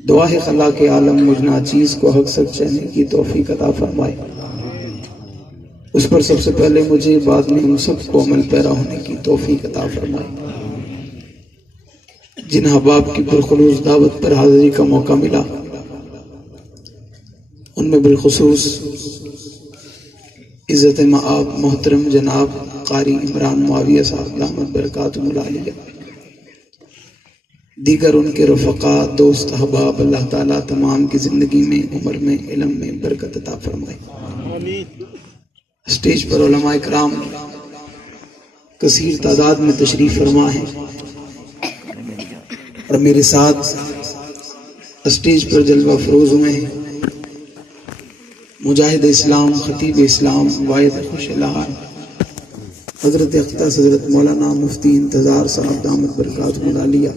دعا ہے خلاق عالم مجھ ناچیز کو حق سچ چہنے کی توفیق عطا فرمائے. اس پر سب سے پہلے مجھے بعد میں ہم سب کو عمل پیرا ہونے کی توفیق عطا فرمائے. جن احباب کی پرخلوص دعوت پر حاضری کا موقع ملا ان میں بالخصوص عزت مآب محترم جناب قاری عمران معاویہ صاحب دامت برکاتہم العالیہ، دیگر ان کے رفقا، دوست، احباب، اللہ تعالیٰ تمام کی زندگی میں، عمر میں، علم میں برکت عطا فرمائے. اسٹیج پر علماء کرام کثیر تعداد میں تشریف فرما ہیں اور میرے ساتھ اسٹیج پر جلوہ فروز ہوئے ہیں مجاہد اسلام، خطیب اسلام، واحد خوش لحان حضرت اقدس حضرت مولانا مفتی انتظار صاحب دامت برکاتہم العالیہ،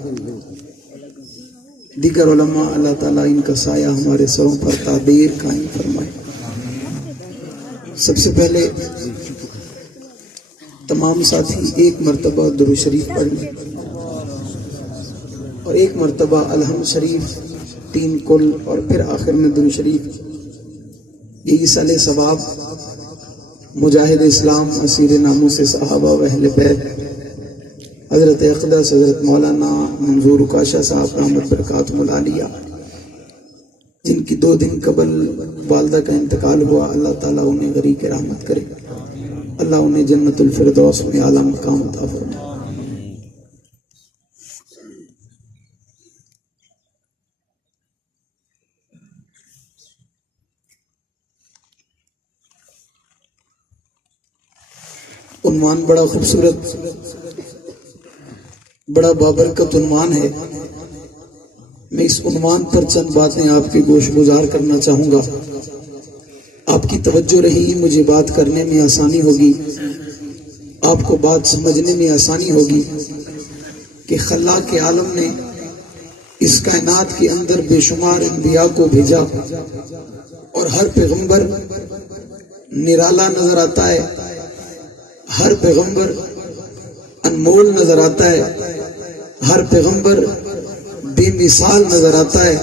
دیگر علماء، اللہ تعالیٰ ان کا سایہ ہمارے سروں پر تا دیر قائم فرمائے. سب سے پہلے تمام ساتھی ایک مرتبہ درود شریف پڑھ لیں اور ایک مرتبہ الحمد شریف، 3 کل اور پھر آخر میں درود شریف. یہ ایصال ثواب مجاہد اسلام، اسیر ناموس صحابہ و اہل بیت حضرت اقدس حضرت مولانا منظور کاشا صاحب رحمت برکاتہم العالیہ، جن کی 2 دن قبل والدہ کا انتقال ہوا، اللہ تعالیٰ انہیں غریق رحمت کرے، اللہ انہیں جنت الفردوس میں اعلیٰ مقام عطا فرمائے. عنوان بڑا خوبصورت، بڑا بابرکت عنوان ہے. میں اس عنوان پر چند باتیں آپ کی گوش گزار کرنا چاہوں گا. آپ کی توجہ رہی، مجھے بات کرنے میں آسانی ہوگی، آپ کو بات سمجھنے میں آسانی ہوگی کہ خلاق عالم نے اس کائنات کے اندر بے شمار انبیاء کو بھیجا اور ہر پیغمبر نرالا نظر آتا ہے، ہر پیغمبر انمول نظر آتا ہے، ہر پیغمبر بے مثال نظر آتا ہے،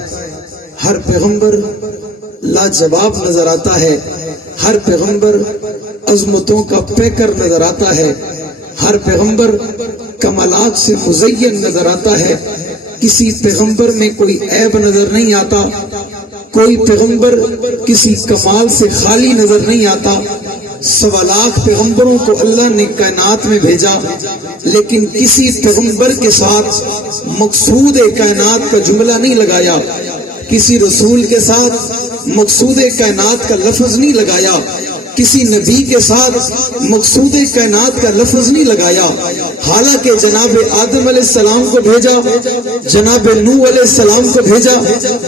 ہر پیغمبر لاجواب نظر آتا ہے، ہر پیغمبر عظمتوں کا پیکر نظر آتا ہے، ہر پیغمبر کمالات سے مزین نظر آتا ہے. کسی پیغمبر میں کوئی عیب نظر نہیں آتا، کوئی پیغمبر کسی کمال سے خالی نظر نہیں آتا. 1.25 لاکھ پیغمبروں کو اللہ نے کائنات میں بھیجا، لیکن کسی پیغمبر کے ساتھ مقصود کائنات کا جملہ نہیں لگایا، کسی رسول کے ساتھ مقصود کائنات کا لفظ نہیں لگایا، کسی نبی کے ساتھ مقصود کائنات کا لفظ نہیں لگایا. حالانکہ جناب آدم علیہ السلام کو بھیجا، جناب نوح علیہ السلام کو بھیجا،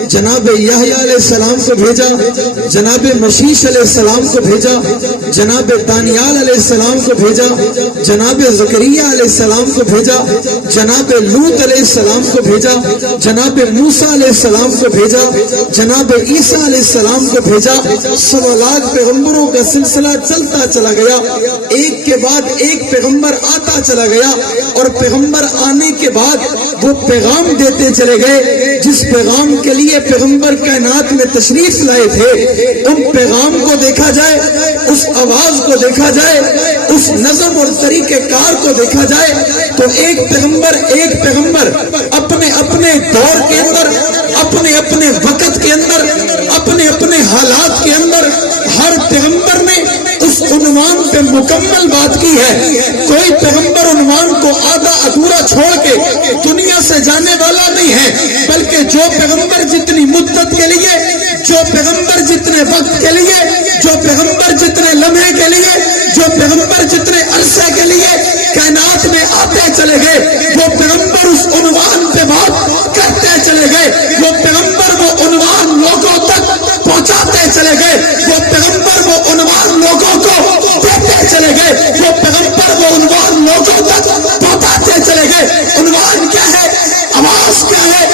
جناب یحییٰ علیہ السلام کو بھیجا، جناب مشیش علیہ السلام کو بھیجا، جناب دانیال علیہ السلام کو بھیجا، جناب زکریا علیہ السلام کو بھیجا، جناب لوط علیہ السلام کو بھیجا، جناب موسیٰ علیہ السلام کو بھیجا، جناب عیسیٰ علیہ السلام کو بھیجا. 1.25 لاکھ پیغمبروں کا سلسلہ چلتا چلا گیا، ایک کے بعد ایک پیغمبر آتا چلا گیا اور پیغمبر آنے کے بعد وہ پیغام دیتے چلے گئے. جس پیغام کے لیے پیغمبر کائنات میں تشریف لائے تھے، ان پیغام کو دیکھا جائے، اس آواز کو دیکھا جائے، اس نظم اور طریقہ کار کو دیکھا جائے تو ایک پیغمبر اپنے اپنے دور کے اندر، اپنے اپنے وقت کے اندر، اپنے اپنے حالات کے اندر ہر پیغمبر نے اس عنوان پہ مکمل بات کی ہے. کوئی پیغمبر عنوان کو آدھا ادھورا چھوڑ کے دنیا سے جانے والا نہیں ہے، بلکہ جو پیغمبر جتنی مدت کے لیے، جو پیغمبر جتنے وقت کے لیے، جو پیغمبر جتنے لمحے کے لیے، جو پیغمبر جتنے عرصے کے لیے کائنات میں آتے چلے گئے، وہ پیغمبر اس عنوان پہ بات کرتے چلے گئے، وہ پیغمبر وہ عنوان لوگوں تک پہنچاتے چلے گئے، وہ پیغمبر وہ عنوان لوگوں کو دیتے چلے گئے، وہ پیغمبر وہ عنوان لوگوں تک پہنچاتے چلے گئے. عنوان کیا ہے؟ آواز کیا ہے؟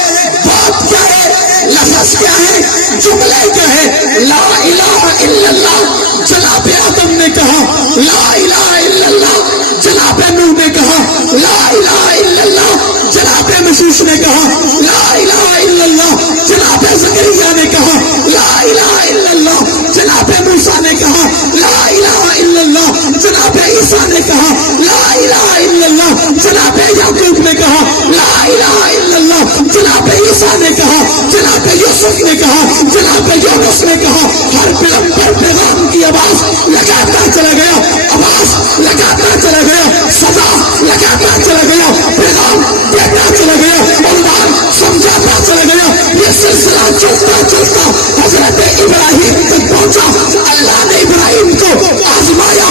بات کیا ہے؟ لفظ کیا ہے؟ جملے کیا ہے؟ لا الہ الا اللہ جناب آدم نے کہا، لا الہ الا اللہ جناب نوح نے کہا، لا الہ الا اللہ جناب مشیش نے کہا، لا الہ الا اللہ جناب زکریا نے کہا لا الہ الا اللہ، جناب موسیٰ نے کہا لا الہ الا اللہ، جناب عیسیٰ نے کہا لا الہ الا اللہ، جناب یعقوب نے کہا لا الہ الا اللہ، جناب عیسیٰ نے کہا، جناب یوسف نے کہا، جناب یونس نے کہا. ہر پیغمبر پیغام کی آواز لگاتا چلا گیا، آواز لگاتا چلا گیا، صدا لگاتا چلا گیا، پیغام دیتا چلا گیا، عنوان سمجھاتا چلا گیا. یہ سلسلہ چلتا چلتا حضرت ابراہیم تک پہنچا. اللہ نے ابراہیم کو آزمایا،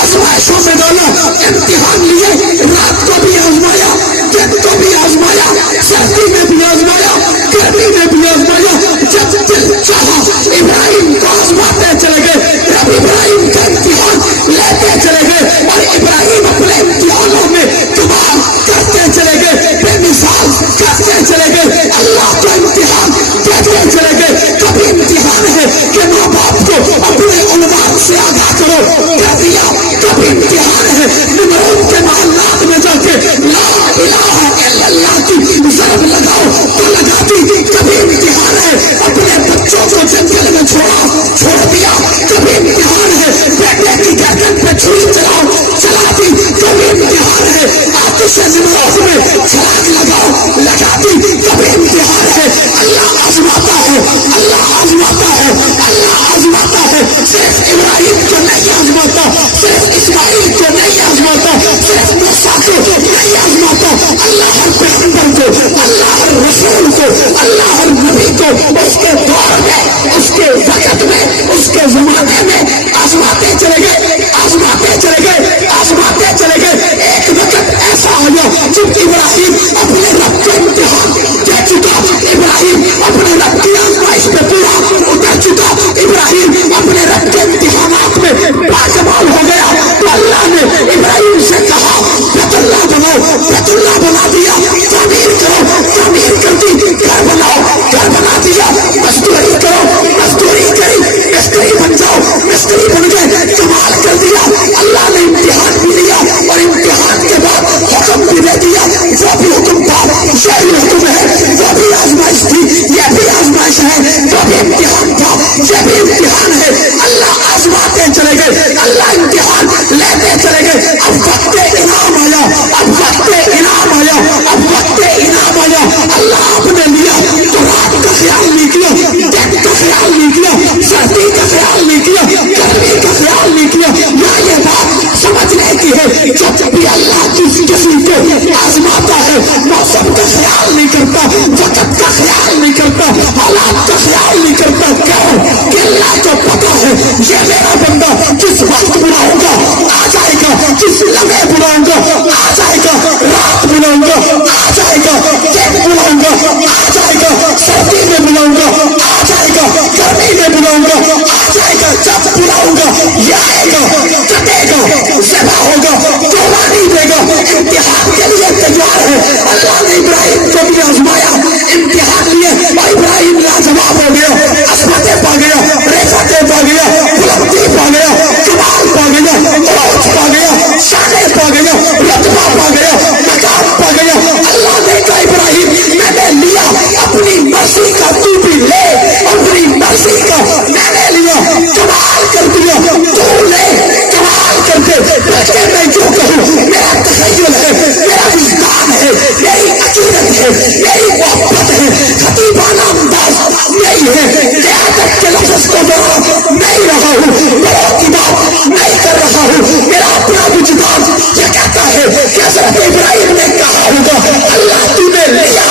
آزمائشوں میں ڈالا، امتحان لیے. رات کو بھی آزمایا، دن کو بھی آزمایا، سردی میں بھی آزمایا، گرمی میں بھی آزمایا. جب دل چاہا ابراہیم کو آزماتے چلے گئے، رب ابراہیم کا امتحان لیتے چلے گئے، اور ابراہیم اپنے امتحانوں میں کمال کرتے چلے گئے، بے مثال کرتے چلے گئے، اللہ کا امتحان دیتے چلے گئے. کبھی امتحان ہے کہ ماں باپ کو اپنے عنوان سے آگاہ کرو، کر دیا. کبھی امتحان ہے نمرود کے محلات میں جا کے لا الہ الا اللہ کی ضرب لگاؤ تو لگاتی. کبھی امتحان ہے اپنے بچوں کو جنگل میں چھوڑ دیا. کبھی امتحان ہے بیٹے کی گردن پہ چھری چلاؤ، چلا دی. کبھی امتحان ہے آتش نمرود میں چھلاک لگاؤ، لگاتی. کبھی امتحان ہے اللہ آزماتا ہے، اللہ آزماتا ہے، اللہ آزماتا ہے. صرف ابراہیم کو نہیں آزماتا، صرف اسماعیل کو نہیں آزماتا، صرف موسیٰ کو نہیں آزماتا. اللہ ہر پیغمبر کو، اللہ ہر رسول کو، اللہ ہر نبی کو اس کے دور میں، اس کے وقت میں، اس کے زمانے میں آزماتے چلے گئے، آزماتے چلے گئے، آزماتے چلے گئے. ایک وقت ایسا آیا جب ابراہیم اپنے رب کا امتحان دے چکا، ابراہیم اپنے رب کی آزمائش پہ پورا اتر چکا، ابراہیم اپنے رب کے امتحانات میں باجمال ہو گیا. تو اللہ نے ابراہیم سے کہا بیت اللہ بناؤ، بیت اللہ بنا دیا. تعمیر کرو، تعمیر کر دی. گھر بناؤ، گھر بنا دیا. مزدوری کرو، مزدوری کری. مستری بن جاؤ، مستری بن گئے. کمال کر دیا. اللہ نے امتحان بھی لیا اور امتحان کے بعد حکم بھی دے دیا. وہ بھی حکم تھا، یہ بھی حکم ہے. وہ بھی آزمائش تھی، یہ بھی آزمائش ہے. وہ بھی امتحان تھا، یہ بھی امتحان ہے. اللہ آزماتے چلے گئے، اللہ امتحان لیتے چلے گئے. اب وقت انعام آیا، اب وقت انعام آیا، اب وقت انعام آیا. اللہ آپ نے لیا تو رات کا خیال نہیں کیا، دن کا خیال نہیں کیا، سردی کا خیال نہیں کیا، گرمی کا خیال نہیں کیا. یا یہ بات سمجھنے کی ہے جب بھی اللہ کسی کو آزماتا ہے موسم کا خیال نہیں کرتا، وقت کا خیال نہیں کرتا، حالات کا خیال نہیں کرتا. کیوں کہ اللہ کو پتا ہے یہ میرا بندہ جس وقت بلاؤں گا آ جائے گا، جس لمحے بلاؤں گا آ جائے گا، رات بلاؤں گا آ جائے گا، دن بلاؤں گا آ جائے گا، سردی میں بلاؤں گا آ جائے گا، گرمی میں بلاؤں گا آ جائے گا. جب بلاؤں گا یہ آئے گا، کٹے گا، ذبح ہوگا، قربانی دے گا. امتحان کے لیے تیار ہے. اللہ نے ابراہیم کو بھی آزمایا، امتحان لیے، اور ابراہیم لاجواب ہو گیا. عصمتیں پا گیا، رفعتیں پا گیا، بلندی پا گیا، کمال پا گیا، عروج پا گیا، شانیں پا گیا، رتبہ پا گیا، مقام پا گیا. اللہ نے کہا ابراہیم میں نے لیا، اپنی مرضی کا تو بھی لے، اپنی مرضی کا میں نے لیا. کمال کر دیا، تو لے، کمال کر دے. بیٹے میں جو کہوں میرا تخیل ہے، میرا وجدان ہے، میری عقیدت ہے، میری محبت ہے. خطیبانہ انداز نہیں ہے، قیادت کے لفظ کو نہیں رہا ہوں، لوگوں کی بات نہیں کر رہا ہوں. میرا اپنا وجدان یہ کہتا ہے کہ حضرت ابراہیم نے کہا ہوگا اللہ تو نے لیا،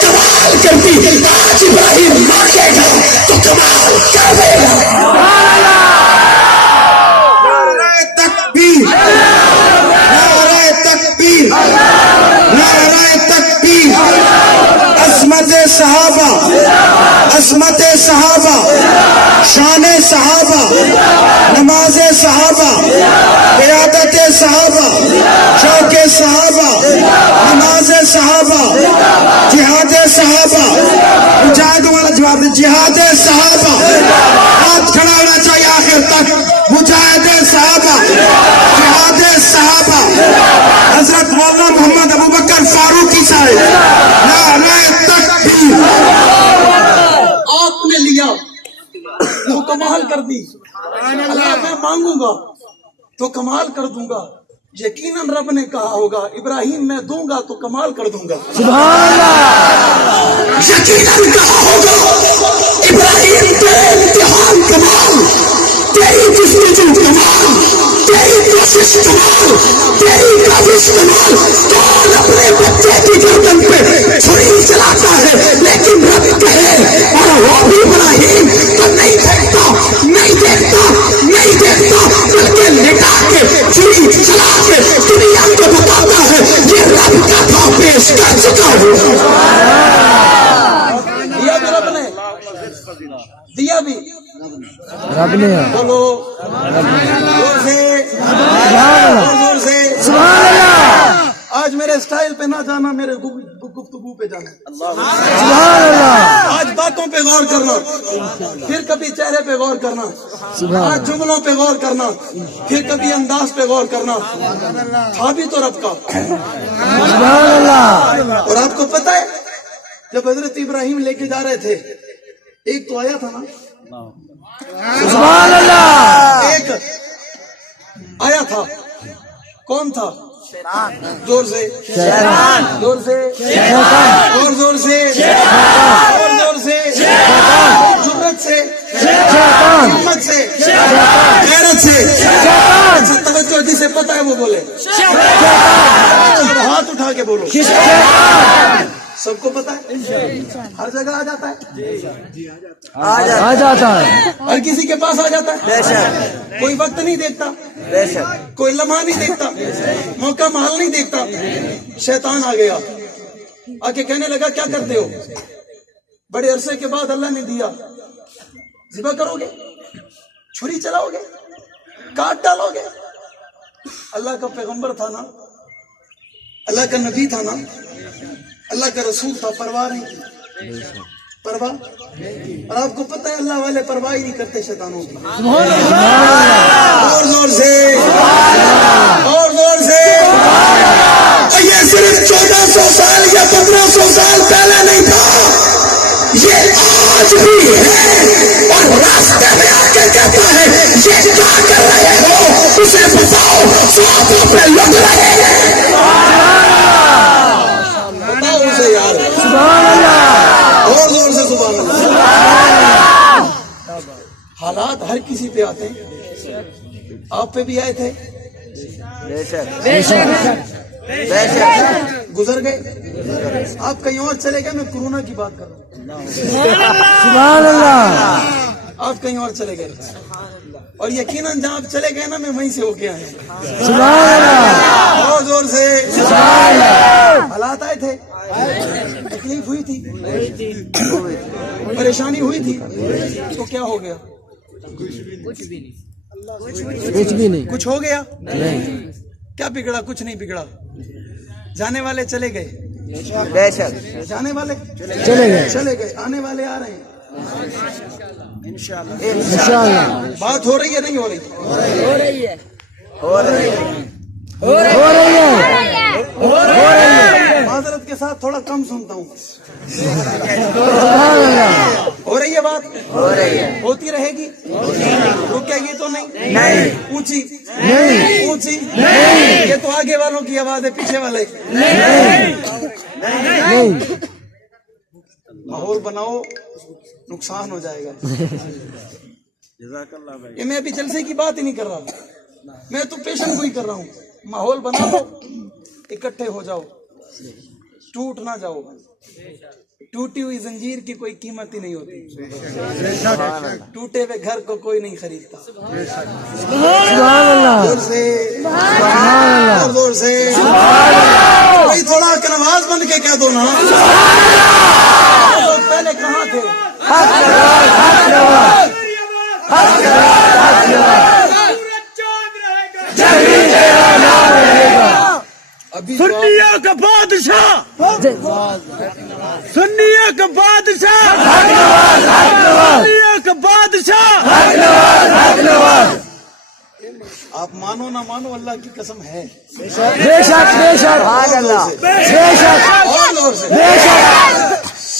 کمال کر دی. آج ابراہیم مانگے گا تو کمال کر دے گا. نعرہ تکبیر، نعرہ تکبیر، نعرہ تکبیر. عظمت صحابہ، عظمت صحابہ، شان صحابہ، نماز صحابہ، قیادت صحابہ، شوق صحابہ، نماز صحابہ، جہاد صحابہ. مجاہد والا جواب دے، جہاد صحابہ. ہاتھ کھڑا ہونا چاہیے آخر تک. مجاہد صحابہ، جہاد صحابہ. حضرت مولانا محمد ابو بکر فاروقی صاحب. نعرہ تکبیر. کر دی. اللہ میں مانگوں گا تو کمال کر دوں گا. یقیناً رب نے کہا ہوگا ابراہیم میں دوں گا تو کمال کر دوں گا. سبحان اللہ. یقیناً کہا ہوگا ابراہیم تیرے امتحان کمال، تیری جستجو کمال، تیری کوشش کمال، تیری کاوش کمال. کون اپنے بچے کی گردن پہ چھری چلاتا ہے لیکن رب کہے اور وہ بھی ابراہیم تو نہیں دیکھتا، نہیں دیکھتا، نہیں دیکھتا، بلکہ لٹا کے چھری چلا کے دنیا کو بتاتا ہے یہ رب کا تھا پیش کر چکا ہوں. دیا بھی رب نے، دیا بھی رب نے. بولو زور سے، زور سے. آج میرے اسٹائل پہ نہ جانا، میرے گفتگو پہ جانا. آج باتوں پہ غور کرنا، پھر کبھی چہرے پہ غور کرنا. آج جملوں پہ غور کرنا، پھر کبھی انداز پہ غور کرنا. تھا بھی تو رب کا. اور آپ کو پتہ ہے جب حضرت ابراہیم لے کے جا رہے تھے ایک تو آیا تھا نا، ایک آیا تھا. کون تھا؟ زور سے، زور سے، اور زور سے، اور زور سے، جرأت سے، ہمت سے، غیرت سے. اچھا توجہ، جسے پتہ ہے وہ بولے. ہاتھ اٹھا کے بولو. سب کو پتہ ہے، ہر جگہ آ جاتا ہے، آ جاتا ہے، ہر کسی کے پاس آ جاتا ہے. کوئی وقت نہیں دیکھتا، کوئی لمحہ نہیں دیکھتا، موقع محل نہیں دیکھتا. شیطان آ گیا، آ کے کہنے لگا کیا کرتے ہو؟ بڑے عرصے کے بعد اللہ نے دیا، ذبح کرو گے، چھری چلاؤ گے، کاٹ ڈالو گے. اللہ کا پیغمبر تھا نا، اللہ کا نبی تھا نا، اللہ کا رسول تھا. پرواہ نہیں کی، پرواہ. اور آپ کو پتہ ہے اللہ والے پرواہ ہی نہیں کرتے شیطانوں کی. اور زور سے، اور زور سے. یہ صرف 1400 سال یا 1500 سال پہلے نہیں تھا، یہ آج بھی ہے. اور راستے میں آ کے کہتا ہے یہ کیا کر رہے ہو، اسے بتاؤ. ساتھوں پہ لگ رہے ہیں. بتاؤ اسے یار. سبحان اللہ. اور زور سے سبحان اللہ. حالات ہر کسی پہ آتے ہیں، آپ پہ بھی آئے تھے، گزر گئے. آپ کہیں اور چلے گئے. میں کورونا کی بات کر رہا ہوں. سبحان اللہ. آپ کہیں اور چلے گئے، اور یقیناً جہاں آپ چلے گئے نا میں وہیں سے ہو کے آیا. سبحان اللہ. اور زور سے. حالات آئے تھے، تکلیف ہوئی تھی، پریشانی ہوئی تھی، تو کیا ہو گیا؟ کچھ بھی نہیں. کچھ ہو گیا؟ کیا بگڑا؟ کچھ نہیں بگڑا. جانے والے چلے گئے، بے شک جانے والے چلے گئے، آنے والے آ رہے ہیں انشاءاللہ. بات ہو رہی ہے نہیں ہو رہی؟ ہو رہی ہے. معذرت کے ساتھ تھوڑا کم سنتا ہوں. ہو رہی ہے بات؟ ہو رہی ہے. ہوتی رہے گی؟ رکے گی تو نہیں؟ نہیں. اونچی نہیں. اونچی. یہ تو آگے والوں کی آواز ہے، پیچھے والے نہیں. ماحول بناؤ، نقصان ہو جائے گا. یہ میں ابھی جلسے کی بات ہی نہیں کر رہا، میں تو پیشن گوئی کر رہا ہوں. ماحول بناؤ، اکٹھے ہو جاؤ، ٹوٹ نہ جاؤ. ٹوٹی ہوئی زنجیر کی کوئی قیمت ہی نہیں ہوتی. ٹوٹے ہوئے گھر کو کوئی نہیں خریدتا. زور سے، زور سے. کوئی تھوڑا کنواز بن کے کہہ دو نا. لوگ پہلے کہاں تھے؟ سنیوں کا بادشاہ، سنیوں کا بادشاہ، سنیوں کا بادشاہ. آپ مانو نہ مانو، اللہ کی قسم ہے. بے شک بے شک. اور زور سے.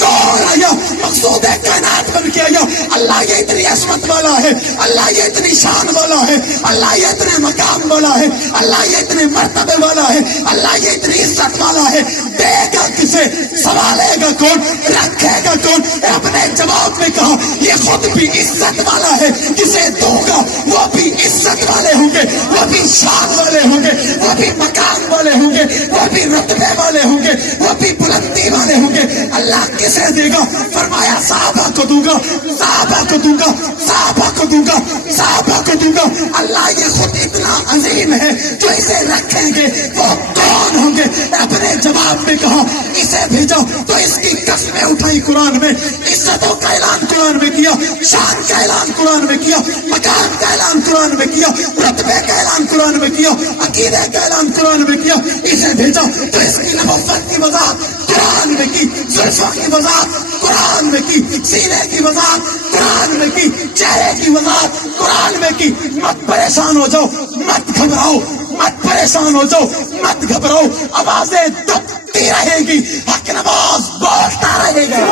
کون آیا مقصود کائنات بن کے آیا. اللہ یہ اتنی عصمت والا ہے, اللہ یہ اتنی شان والا ہے, اللہ یہ اتنے مقام والا ہے, اللہ یہ اتنے مرتبے والا ہے, اللہ یہ اتنی عزت والا ہے. دے گا کسے, سنبھالے گا کون, رکھے گا کون؟ اپنے جواب میں کہا یہ خود بھی عزت والا ہے, کسے دوں گا وہ بھی عزت والے ہوں گے, وہ بھی شان والے ہوں گے, وہ بھی مقام والے ہوں گے, وہ بھی رتبے والے ہوں گے, وہ بھی بلندی والے ہوں گے. اللہ کسے دے گا؟ فرمایا صحابہ کو دوں گا, صحابہ کو دوں گا, صحابہ کو دوں گا, صحابہ کو دوں گا. اللہ یہ خود اتنا عظیم ہے جو اسے رکھیں گے وہ کون ہوں گے؟ اپنے جواب میں کہا اسے بھیجا تو اس کی قسمیں اٹھائی قرآن میں, عزتوں کا اعلان قرآن میں کیا, شان کا اعلان قرآن میں کیا, مقام کا اعلان قرآن میں کیا, رتبے کا اعلان قرآن میں کیا, عقیدے کا اعلان قرآن میں کیا. اسے بھیجا تو اس کی نبوت کی وضاحت قرآن میں کی, زلفوں کی وضاحت قرآن میں کی, سینے کی وضاحت قرآن میں کی, چہرے کی وضاحت قرآن میں کی. مت پریشان ہو جاؤ, مت گھبراؤ, مت پریشان ہو جاؤ, مت گھبراؤ. آوازیں دبتی رہے گی, حق نواز بولتا رہے گا.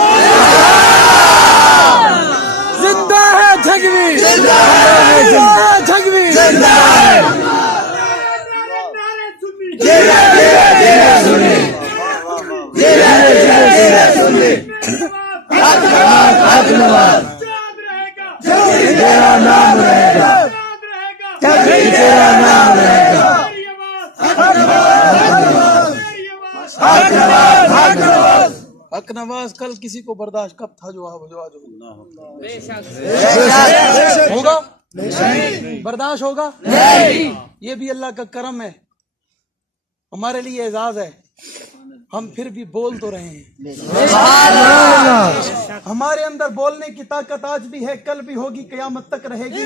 زندہ ہے جھگوی, زندہ ہے جھگوی, زندہ ہے. تیرا نام رہے گا, تیرا نام رہے گا. حق نواز کل کسی کو برداشت کب تھا جو آج ہوگا؟ برداشت ہوگا؟ یہ بھی اللہ کا کرم ہے, ہمارے لیے اعزاز ہے. ہم پھر بھی بول تو رہے ہیں, ہمارے اندر بولنے کی طاقت آج بھی ہے, کل بھی ہوگی, قیامت تک رہے گی.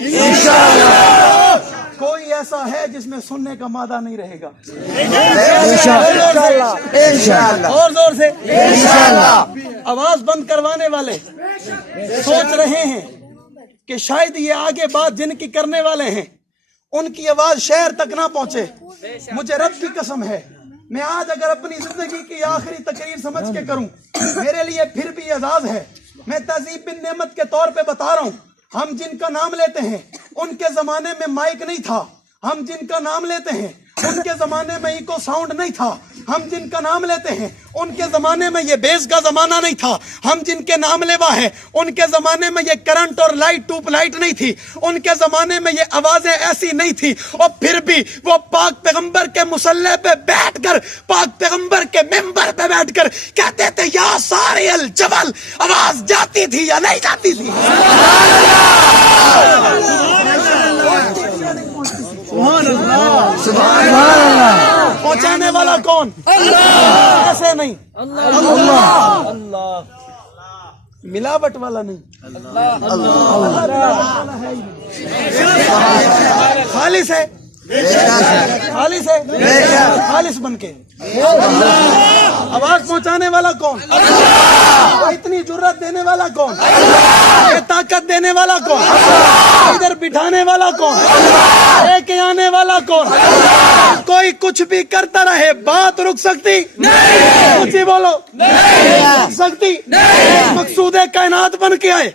کوئی ایسا ہے جس میں سننے کا مادہ نہیں رہے گا. اور زور سے آواز بند کروانے والے سوچ رہے ہیں کہ شاید یہ آگے بات جن کی کرنے والے ہیں ان کی آواز شہر تک نہ پہنچے. مجھے رب کی قسم ہے, میں آج اگر اپنی زندگی کی آخری تقریر سمجھ کے کروں میرے لیے پھر بھی اعزاز ہے. میں تہذیب بن نعمت کے طور پہ بتا رہا ہوں, ہم جن کا نام لیتے ہیں ان کے زمانے میں مائک نہیں تھا, ہم جن کا نام لیتے ہیں ان کے زمانے میں ایکو ساؤنڈ نہیں تھا, ہم جن کا نام لیتے ہیں ان کے زمانے میں یہ بیس کا زمانہ نہیں تھا, ہم جن کے نام لیوا ہیں ان کے زمانے میں یہ کرنٹ اور لائٹ ٹیوب لائٹ نہیں تھی, ان کے زمانے میں یہ آوازیں ایسی نہیں تھی. اور پھر بھی وہ پاک پیغمبر کے مصلی پہ بیٹھ کر, پاک پیغمبر کے ممبر پہ بیٹھ کر کہتے تھے یا ساری الجبل. آواز جاتی تھی یا نہیں جاتی تھی؟ پہنچانے والا کون؟ ایسے نہیں, اللہ. ملاوٹ والا نہیں, خالص ہے, خالص ہے, خالص بن کے. آواز پہنچانے والا کون؟ اتنی جرت دینے والا کون؟ یہ طاقت دینے والا کون؟ ادھر بٹھانے والا کون؟ لے کے آنے والا کون؟ کوئی کچھ بھی کرتا رہے, بات رک سکتی نہیں. کچھ ہی بولو, رک سکتی نہیں. مقصود کائنات بن کے آئے,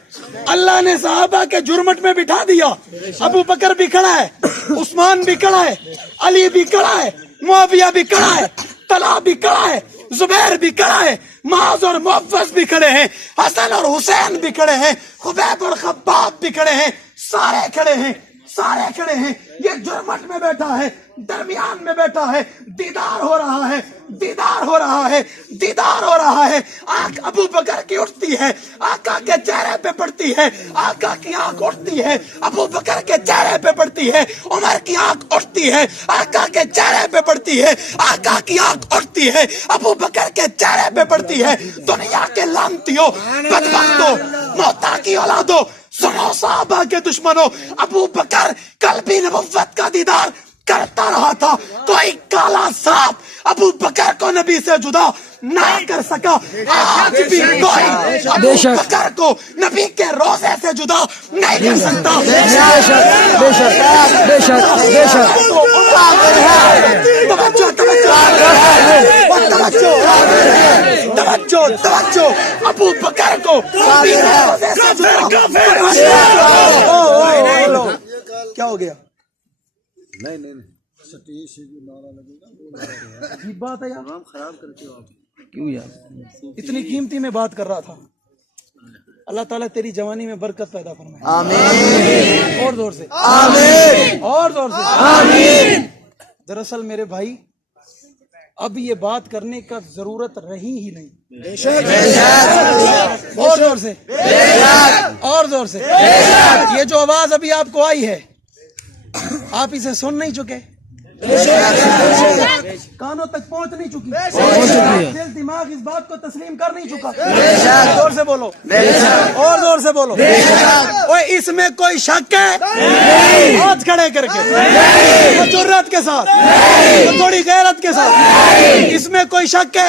اللہ نے صحابہ کے جرمٹ میں بٹھا دیا. ابو بکر بھی کھڑا ہے, عثمان بھی کھڑا ہے, علی بھی کھڑا ہے, معاویہ بھی کھڑا ہے, طلحہ بھی کھڑا ہے, زبیر بھی کھڑا ہے, معاذ اور معوذ بھی کھڑے ہیں, حسن اور حسین بھی کھڑے ہیں, خبیب اور خباب بھی کھڑے ہیں, سارے کھڑے ہیں, سارے کھڑے ہیں. یہ جرمٹ میں بیٹھا ہے, درمیان میں بیٹھا ہے, دیدار ہو رہا ہے, دیدار ہو رہا ہے, دیدار ہو رہا ہے. آنکھ ابو بکر کی اٹھتی ہے, آقا کے چہرے پہ پڑتی ہے, آقا کی آنکھ اٹھتی ہے, ابو بکر کے چہرے پہ پڑتی ہے, عمر کی آنکھ اٹھتی ہے, آقا کے چہرے پہ پڑتی ہے, آقا کی آنکھ اٹھتی ہے, ابو بکر کے چہرے پہ پڑتی ہے. دنیا کے لعنتیوں, بدبختوں, موتا کی اولادوں, سنو صحابہ کے دشمنوں, ابو بکر کل بھی نبوت کا دیدار کرتا رہا تھا. کوئی کالا سانپ ابو بکر کو نبی سے جدا نہ کر سکا. آج بھی کوئی ابو بکر کو نبی کے روزے سے جدا نہیں کر سکتا. توجہ توجہ توجہ ابو بکر کو کیا ہو گیا؟ عجیب بات ہے یار، کیوں یار اتنی قیمتی میں بات کر رہا تھا. اللہ تعالیٰ تیری جوانی میں برکت پیدا فرمائے. آمین. اور زور سے آمین. اور زور سے آمین. دراصل میرے بھائی اب یہ بات کرنے کا ضرورت رہی ہی نہیں. اور زور سے اور زور سے. یہ جو آواز ابھی آپ کو آئی ہے آپ اسے سن نہیں چکے، کانوں تک پہنچ نہیں چکی، دل دماغ اس بات کو تسلیم کر نہیں چکا. زور سے بولو اور زور سے بولو. اوے اس میں کوئی شک ہے؟ ہاتھ کھڑے کر کے جرات کے ساتھ، تھوڑی غیرت کے ساتھ، اس میں کوئی شک ہے؟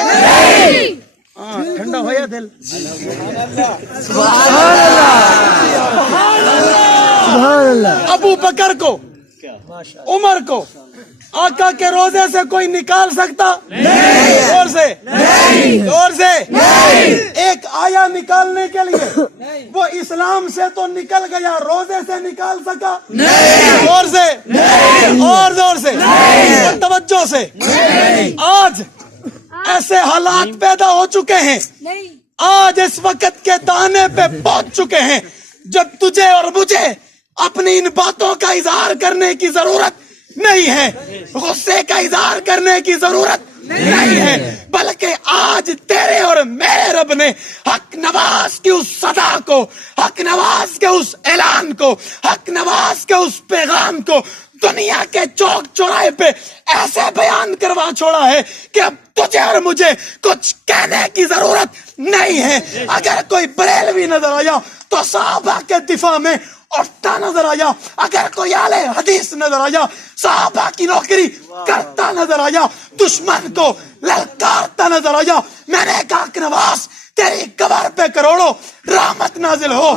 ہاں ٹھنڈا ہوا دل. ابو بکر کو، عمر کو آقا کے روزے سے کوئی نکال سکتا؟ زور سے زور سے. ایک آیا نکالنے کے لیے وہ اسلام سے تو نکل گیا، روزے سے نکال سکا؟ زور سے اور زور سے اور توجہ سے. آج ایسے حالات پیدا ہو چکے ہیں، آج اس وقت کے دانے پہ پہنچ چکے ہیں جب تجھے اور مجھے اپنی ان باتوں کا اظہار کرنے کی ضرورت نہیں ہے، غصے کا اظہار کرنے کی ضرورت نہیں ہے، بلکہ آج تیرے اور میرے رب نے حق نواز کی اس صدا کو، حق نواز کے اس اعلان کو، حق نواز کے اس پیغام کو دنیا کے چوک چوراہے پہ ایسے بیان کروا چھوڑا ہے کہ اب تجھے اور مجھے کچھ کہنے کی ضرورت نہیں ہے. اگر کوئی بریلوی نظر آیا تو صحابہ کے دفاع میں اٹھتا نظر آیا، اگر کوئی اہل حدیث نظر آیا صحابہ کی نوکری کرتا نظر آیا، دشمن کو للکارتا نظر آیا. میں نے کہا کہ نواز تیری قبر پہ کروڑوں رحمت نازل ہو،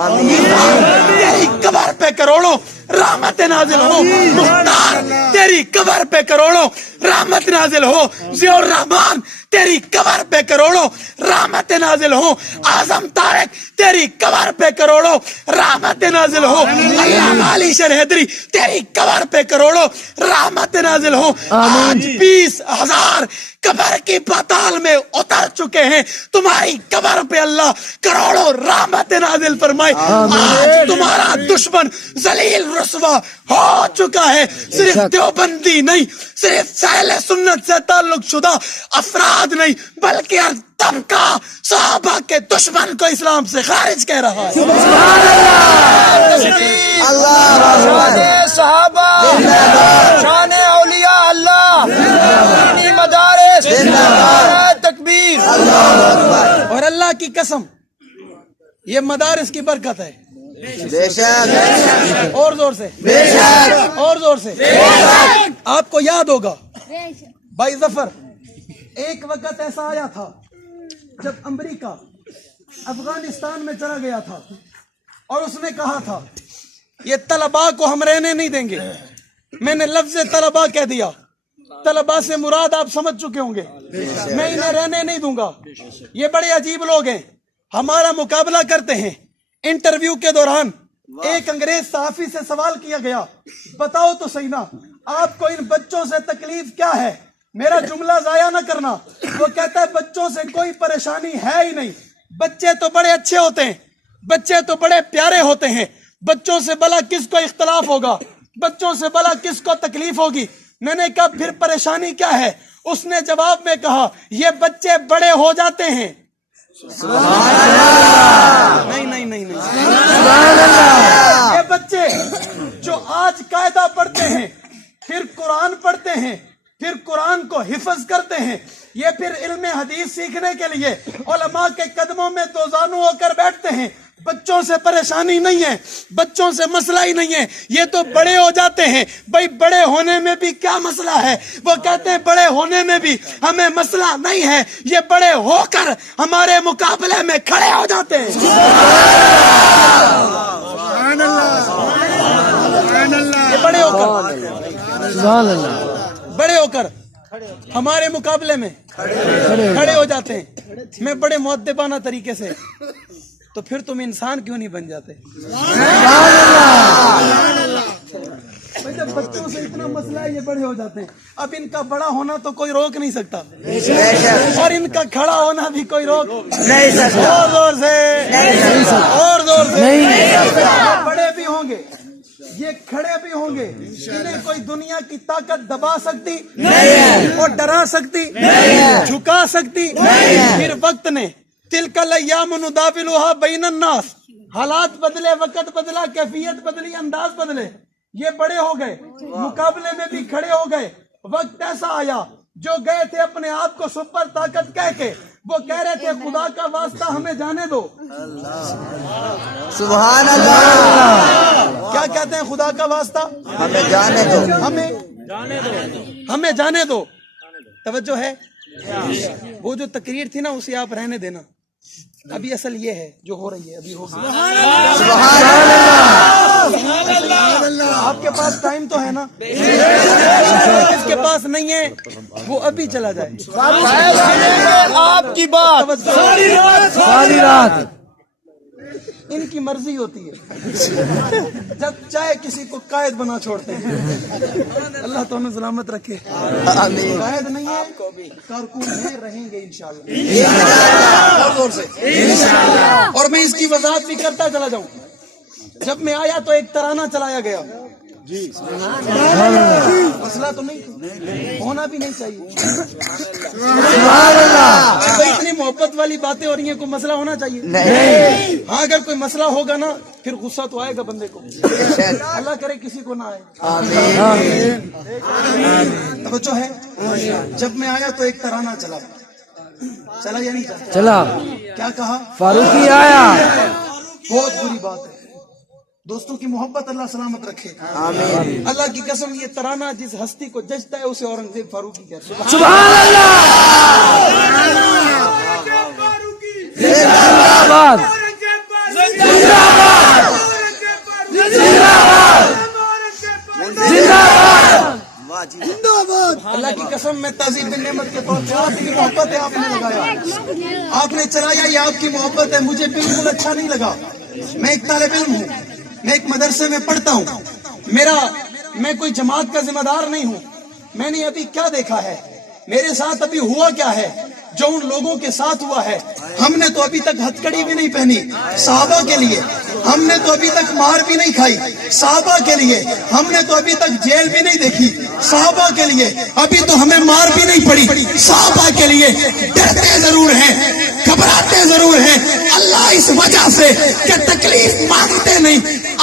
تیری قبر پہ کروڑوں رحمت نازل ہو، مختار تیری قبر پہ کروڑوں رحمت نازل ہو، ضیاء الرحمان تیری قبر پہ کروڑوں رحمت نازل ہو، اعظم طارق تیری قبر پہ کروڑوں رحمت نازل ہو، علامہ علی شیر حیدری تیری قبر پہ کروڑوں رحمت نازل ہو. آج 20,000 قبر کی پاتال میں اتر چکے ہیں، تمہاری قبر پہ اللہ کروڑوں رحمت نازل فرمائے. آج تمہارا دشمن ذلیل رسوا ہو چکا ہے. صرف دیوبندی نہیں، صرف اہل سنت سے تعلق شدہ افراد نہیں، بلکہ ہر طبقہ صحابہ کے دشمن کو اسلام سے خارج کہہ رہا ہے. شان صحابہ، شان اولیاء اللہ، دینی مدارس، نعرہ تکبیر. اور اللہ کی قسم یہ مدارس کی برکت ہے. اور زور سے اور زور سے. آپ کو یاد ہوگا بھائی ظفر، ایک وقت ایسا آیا تھا جب امریکہ افغانستان میں چلا گیا تھا اور اس نے کہا تھا یہ طلباء کو ہم رہنے نہیں دیں گے. میں نے لفظ طلباء کہہ دیا، طلباء سے مراد آپ سمجھ چکے ہوں گے، میں انہیں رہنے نہیں دوں گا. یہ بڑے عجیب لوگ ہیں، ہمارا مقابلہ کرتے ہیں. انٹرویو کے دوران ایک انگریز صحافی سے سوال کیا گیا، بتاؤ تو صحیح نا آپ کو ان بچوں سے تکلیف کیا ہے؟ میرا جملہ ضائع نہ کرنا. وہ کہتا ہے بچوں سے کوئی پریشانی ہے ہی نہیں، بچے تو بڑے اچھے ہوتے ہیں، بچے تو بڑے پیارے ہوتے ہیں، بچوں سے بھلا کس کو اختلاف ہوگا، بچوں سے بھلا کس کو تکلیف ہوگی. میں نے کہا پھر پریشانی کیا ہے؟ اس نے جواب میں کہا یہ بچے بڑے ہو جاتے ہیں. نہیں یہ بچے جو آج قاعدہ پڑھتے ہیں، پھر قرآن پڑھتے ہیں، پھر قرآن کو حفظ کرتے ہیں، یہ پھر علم حدیث سیکھنے کے لیے علماء کے قدموں میں دوزانو ہو کر بیٹھتے ہیں. بچوں سے پریشانی نہیں ہے، بچوں سے مسئلہ ہی نہیں ہے، یہ تو بڑے ہو جاتے ہیں. بھائی بڑے ہونے میں بھی کیا مسئلہ ہے؟ وہ کہتے ہیں بڑے ہونے میں بھی ہمیں مسئلہ نہیں ہے، یہ بڑے ہو کر ہمارے مقابلے میں کھڑے ہو جاتے ہیں. یہ بڑے ہو کر ہمارے مقابلے میں کھڑے ہو جاتے ہیں میں بڑے مؤدبانہ طریقے سے، تو پھر تم انسان کیوں نہیں بن جاتے؟ جب بچوں سے اتنا مسئلہ ہے یہ بڑے ہو جاتے ہیں، اب ان کا بڑا ہونا تو کوئی روک نہیں سکتا، اور ان کا کھڑا ہونا بھی کوئی روک نہیں سکتا۔ اور زور سے، اور زور سے، یہ بڑے بھی ہوں گے، یہ کھڑے بھی ہوں گے، انہیں کوئی دنیا کی طاقت دبا سکتی نہیں، اور ڈرا سکتی نہیں، جھکا سکتی نہیں۔ پھر وقت نے تلک الایام نداولها بین الناس، حالات بدلے، وقت بدلا، کیفیت بدلی، انداز بدلے، یہ بڑے ہو گئے، مقابلے میں بھی کھڑے ہو گئے۔ وقت ایسا آیا جو گئے تھے اپنے آپ کو سپر طاقت کہہ کے، وہ کہہ رہے تھے خدا کا واسطہ ہمیں جانے دو۔ سبحان اللہ، کیا کہتے ہیں؟ خدا کا واسطہ ہمیں جانے دو، ہمیں جانے دو۔ توجہ ہے؟ وہ جو تقریر تھی نا اسے آپ رہنے دینا، ابھی اصل یہ ہے جو ہو رہی ہے، ابھی ہوگی۔ آپ کے پاس ٹائم تو ہے نا، جس کے پاس نہیں ہے وہ ابھی چلا جائے۔ آپ کی بات ساری رات ان کی مرضی ہوتی ہے، جب چاہے کسی کو قائد بنا چھوڑتے ہیں۔ اللہ تو ہمیں سلامت رکھے۔ قائد نہیں ہے، کارکن ہیں، رہیں گے انشاءاللہ، اور زور سے۔ اور میں اس کی وضاحت بھی کرتا چلا جاؤں، جب میں آیا تو ایک ترانہ چلایا گیا، مسئلہ تو نہیں ہونا بھی نہیں چاہیے، اتنی محبت والی باتیں ہو رہی ہیں، کوئی مسئلہ ہونا چاہیے؟ ہاں اگر کوئی مسئلہ ہوگا نا پھر غصہ تو آئے گا بندے کو، اللہ کرے کسی کو نہ آئے۔ توجہ ہے؟ جب میں آیا تو ایک ترانہ چلا یا نہیں چلا؟ کیا کہا؟ فاروقی آیا، بہت بری بات ہے، دوستوں کی محبت اللہ سلامت رکھے۔ اللہ کی قسم یہ ترانہ جس ہستی کو جچتا ہے اسے اورنگزیب فاروقی کہتے ہیں۔ سبحان اللہ کی قسم میں تعظیم نعمت کے طور پہ، آپ کی محبت ہے، آپ نے لگایا، آپ نے چلایا، یہ آپ کی محبت ہے، مجھے بالکل اچھا نہیں لگا۔ میں ایک طالب علم ہوں، میں ایک مدرسے میں پڑھتا ہوں، میں کوئی جماعت کا ذمہ دار نہیں ہوں۔ میں نے ابھی کیا دیکھا ہے، میرے ساتھ ابھی ہوا کیا ہے جو ان لوگوں کے ساتھ ہوا ہے۔ ہم نے تو ابھی تک ہتھکڑی بھی نہیں پہنی صحابہ کے لیے، ہم نے تو ابھی تک مار بھی نہیں کھائی صحابہ کے لیے، ہم نے تو ابھی تک جیل بھی نہیں دیکھی صحابہ کے لیے، ابھی تو ہمیں مار بھی نہیں پڑی صحابہ کے لیے۔ ڈرتے ضرور ہیں، گھبراتے ضرور ہیں، اللہ اس وجہ سے کہ تکلیف مانگتے نہیں،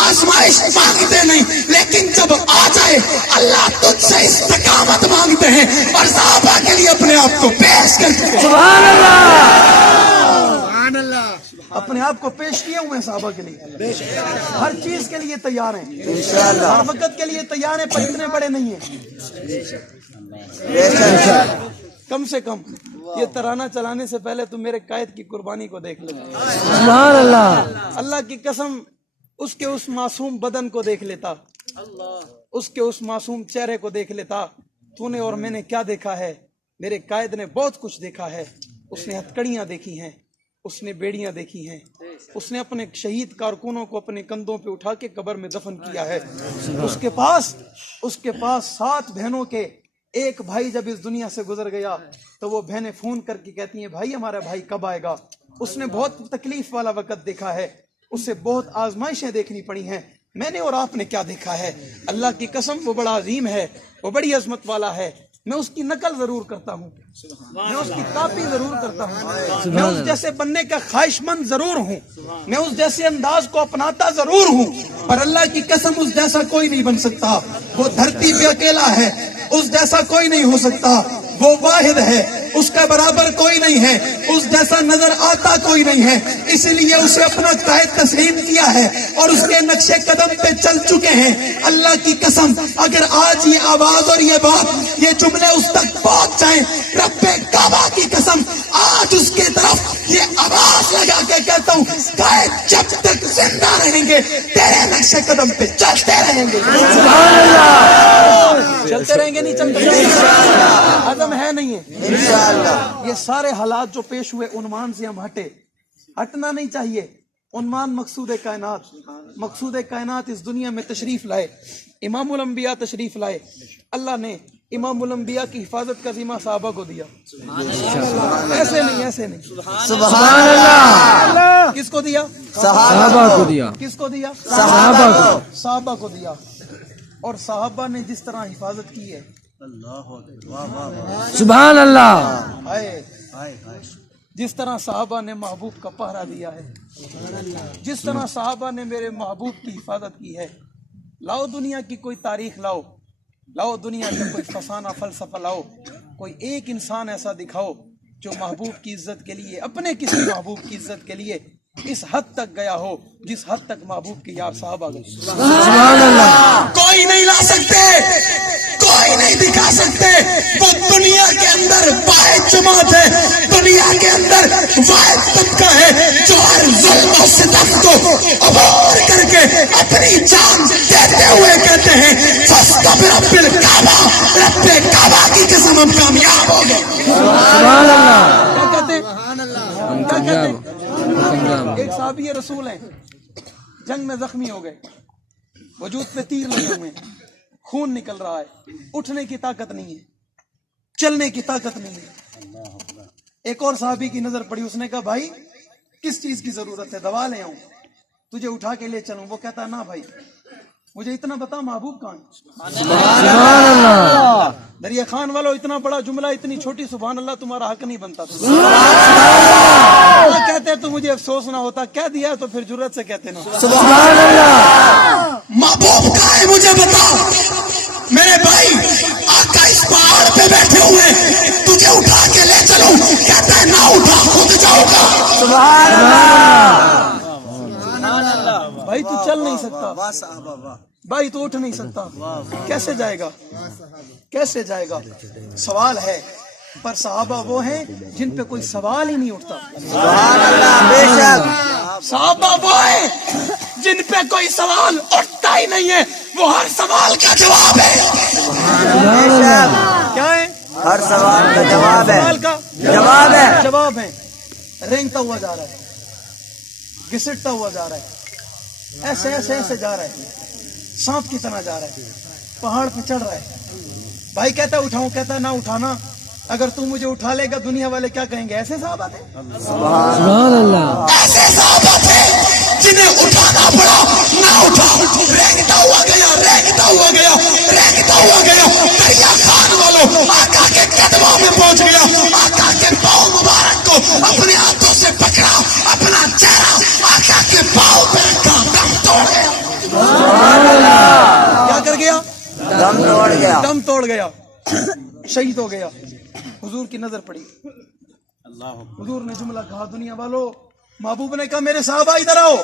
آزمائش مانگتے نہیں، لیکن جب آ جائے اللہ تجھ سے استقامت مانگتے ہیں، اور صحابہ کے لیے اپنے آپ کو پیش کرتے ہیں۔ سبحان اپنے آپ کو پیش کیے ہوئے ہیں صحابہ کے لیے، ہر چیز کے لیے تیار ہیں، انشاءاللہ، ہر وقت کے لیے تیار ہیں، پر اتنے بڑے نہیں ہیں۔ کم سے کم یہ ترانہ چلانے سے پہلے تم میرے قائد کی قربانی کو دیکھ لے۔ سبحان اللہ، اللہ کی قسم اس کے اس معصوم بدن کو دیکھ لیتا، اس کے اس معصوم چہرے کو دیکھ لیتا۔ تو نے اور میں نے کیا دیکھا ہے؟ میرے قائد نے بہت کچھ دیکھا ہے، اس نے ہتھکڑیاں دیکھی ہیں، اس نے بیڑیاں دیکھی ہیں، اس نے اپنے شہید کارکنوں کو اپنے کندھوں پہ اٹھا کے قبر میں دفن کیا ہے۔ اس کے پاس 7 بہنوں کے ایک بھائی جب اس دنیا سے گزر گیا تو وہ بہنیں فون کر کے کہتی ہیں بھائی ہمارا بھائی کب آئے گا۔ اس نے بہت تکلیف والا وقت دیکھا ہے، اسے بہت آزمائشیں دیکھنی پڑی ہیں۔ میں نے اور آپ نے کیا دیکھا ہے؟ اللہ کی قسم وہ بڑا عظیم ہے، وہ بڑی عظمت والا ہے۔ میں اس کی نقل ضرور کرتا ہوں، میں اس کی کاپی ضرور کرتا ہوں، میں اس جیسے بننے کا خواہش مند ضرور ہوں، میں اس جیسے انداز کو اپناتا ضرور ہوں، پر اللہ کی قسم اس جیسا کوئی نہیں بن سکتا۔ وہ دھرتی پہ اکیلا ہے، اس جیسا کوئی نہیں ہو سکتا۔ وہ واحد ہے، اس کا برابر کوئی نہیں ہے، اس جیسا نظر آتا کوئی نہیں ہے، اس لیے اسے اپنا قائد تسلیم کیا ہے اور اس کے نقشے قدم پہ چل چکے ہیں۔ اللہ کی قسم اگر آج یہ آواز اور یہ بات، یہ جملے اس تک پہنچ جائیں، رب کعبہ کی قسم آج اس کی طرف یہ آواز لگا کے کہتا ہوں قائد جب تک زندہ رہیں گے تیرے نقشے قدم پہ چلتے رہیں گے۔ سبحان اللہ۔ چلتے رہیں گے نہیں چلتے رہیں گے؟ عزم ہے نہیں ہے؟ یہ سارے حالات جو پیش ہوئے عنوان سے ہم ہٹنا نہیں چاہیے. عنوان مقصود کائنات اس دنیا میں تشریف لائے, امام الانبیاء تشریف لائے. اللہ نے امام الانبیاء کی حفاظت کا ذمہ صحابہ کو دیا. ایسے نہیں. سبحان اللہ. کس کو دیا؟ صحابہ کو دیا. کس کو دیا؟ صحابہ کو دیا. اور صحابہ نے جس طرح حفاظت کی ہے, سبحان اللہ. جس طرح صحابہ نے محبوب کا پہرا دیا ہے, جس طرح صحابہ نے میرے محبوب کی حفاظت کی ہے. لاؤ دنیا کی کوئی تاریخ لاؤ دنیا کا کوئی فسانہ فلسفہ لاؤ, کوئی ایک انسان ایسا دکھاؤ جو محبوب کی عزت کے لیے, اپنے کسی محبوب کی عزت کے لیے اس حد تک گیا ہو جس حد تک محبوب کے یار صحابہ گئے. سبحان اللہ. کوئی نہیں لا سکتے, کوئی نہیں دکھا سکتے. وہ دنیا کے اندر واحد جماعت ہے, دنیا کے اندر واحد طبقہ ہے جو ہر ظلم و ستم کو عبور کر کے اپنی جان دیتے ہوئے کہتے ہیں فاستغفر رب الکعبہ, رب کعبہ کی قسم ہم کامیاب ہو گئے. سبحان اللہ. کیا کہتے ہیں؟ کیا کہتے ہیں؟ ایک صحابی رسول ہیں, جنگ میں زخمی ہو گئے, وجود پہ تیر لگے ہوئے, خون نکل رہا ہے, اٹھنے کی طاقت نہیں ہے, چلنے کی طاقت نہیں ہے. ایک اور صحابی کی نظر پڑی, اس نے کہا بھائی کس چیز کی ضرورت ہے, دوا لے آؤں, تجھے اٹھا کے لے چلوں. وہ کہتا نہ بھائی, مجھے اتنا بتا محبوب کہاں ہے. سبحان اللہ. دریا خان والو, اتنا بڑا جملہ اتنی چھوٹی, سبحان اللہ تمہارا حق نہیں بنتا. کہتے تو مجھے افسوس نہ ہوتا, کہہ دیا تو پھر جرت سے کہتے نا. سبحان اللہ. محبوب کہاں ہے مجھے بتا میرے بھائی. آقا اس پہاڑ پہ بیٹھے ہوئے, تجھے اٹھا کے لے چلوں, کہتا ہے نہ اٹھا, خود جاؤ گا. سبحان اللہ. بھائی تو چل نہیں سکتا, بھائی تو اٹھ نہیں سکتا, کیسے جائے گا, کیسے جائے گا؟ سوال ہے, پر صحابہ وہ ہیں جن پہ کوئی سوال ہی نہیں اٹھتا. سبحان اللہ. بے شک. صحابہ وہ ہیں جن پہ کوئی سوال اٹھتا ہی نہیں ہے, وہ ہر سوال کا جواب ہے. کیا ہے؟ ہر سوال کا جواب ہے. سوال کا جواب ہے. رینگتا ہوا جا رہا ہے, گھسٹتا ہوا جا رہا ہے, ایسے جا رہا ہے, سانپ کی طرح جا رہا ہے, پہاڑ پہ چڑھ رہا ہے. بھائی کہتا ہے اٹھاؤں, کہتا ہے نہ اٹھانا, اگر تم مجھے اٹھا لے گا دنیا والے کیا کہیں گے. ایسے صحابہ تھے. سبحان اللہ. ایسے صحابہ تھے جنہیں اٹھانا پڑا, نہ اٹھا, رینگتا ہوا گیا. دریا خان والوں آقا کے قدموں میں پہنچ گیا, آقا کے پاؤں مبارک کو اپنے ہاتھوں سے پکڑا, اپنا چہرہ آقا کے پاؤں پہ رکھا, دم توڑ گیا. کیا کر گیا؟ دم توڑ گیا, شہید ہو گیا. حضور کی نظر پڑی, حضور نے جملہ کہا, دنیا والو, محبوب نے کہا میرے صحابہ ادھر آؤ,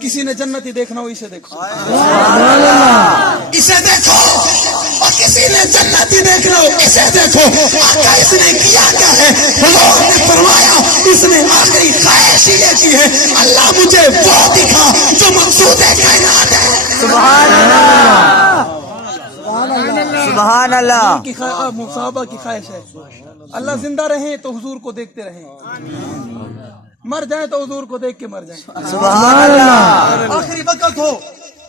کسی نے جنتی دیکھنا ہو اسے دیکھو. اسے دیکھو, اور کسی نے جنتی دیکھنا ہو اسے دیکھو. آقا اس نے کیا کیا ہے؟ حضور نے فرمایا اس نے آخری خواہش یہ کی ہے, اللہ مجھے وہ دکھا جو مقصود کائنات ہے. سبحان اللہ. سبحان اللہ. صحابہ کی خواہش ہے اللہ زندہ رہیں تو حضور کو دیکھتے رہیں, مر جائیں تو حضور کو دیکھ کے مر جائیں. سبحان اللہ. آخری وقت ہو,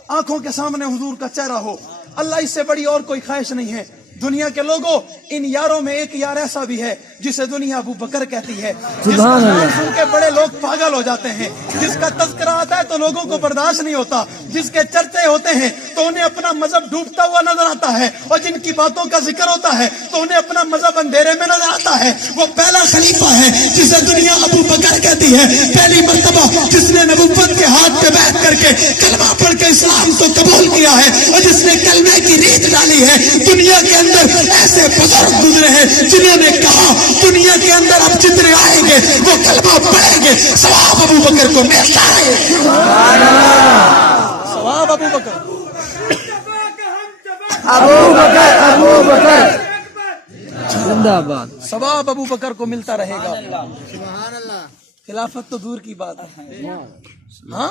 آنکھوں کے سامنے حضور کا چہرہ ہو, اللہ اس سے بڑی اور کوئی خواہش نہیں ہے. دنیا کے لوگوں, ان یاروں میں ایک یار ایسا بھی ہے جسے دنیا ابو بکر کہتی ہے, جس کا نام سن کے بڑے لوگ پاگل ہو جاتے ہیں, جس کا تذکرہ آتا ہے تو لوگوں کو برداشت نہیں ہوتا, جس کے چرچے ہوتے ہیں تو انہیں اپنا مذہب ڈوبتا ہوا نظر آتا ہے, اور جن کی باتوں کا ذکر ہوتا ہے تو انہیں اپنا مذہب اندھیرے میں نظر آتا ہے. وہ پہلا خلیفہ ہے جسے دنیا ابو بکر کہتی ہے, پہلی مرتبہ جس نے نبوت کے ہاتھ پہ بیٹھ کر کے کلمہ پڑھ کے اسلام کو قبول کیا ہے, اور جس نے کلمے کی ریت ڈالی ہے. دنیا کے اندر ایسے بزرگ گزرے ہیں جنہوں نے کہا دنیا کے اندر اب جتنے آئیں گے وہ کلمہ پڑھیں گے, ثواب ابو بکر کو ملتا ہے. ثواب ابو بکر, ابو بکر زندہ باد. ثواب ابو بکر کو ملتا رہے گا. خلافت تو دور کی بات ہے, ہاں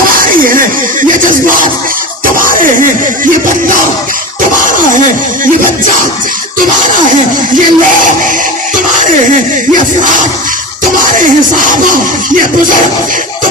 تمہاری ہے، یہ جذبات تمہارے ہیں، یہ بندہ تمہارا ہے، یہ بچہ تمہارا ہے، یہ لوگ تمہارے ہیں، یہ افراد تمہارے ہیں، صحابہ یہ بزرگ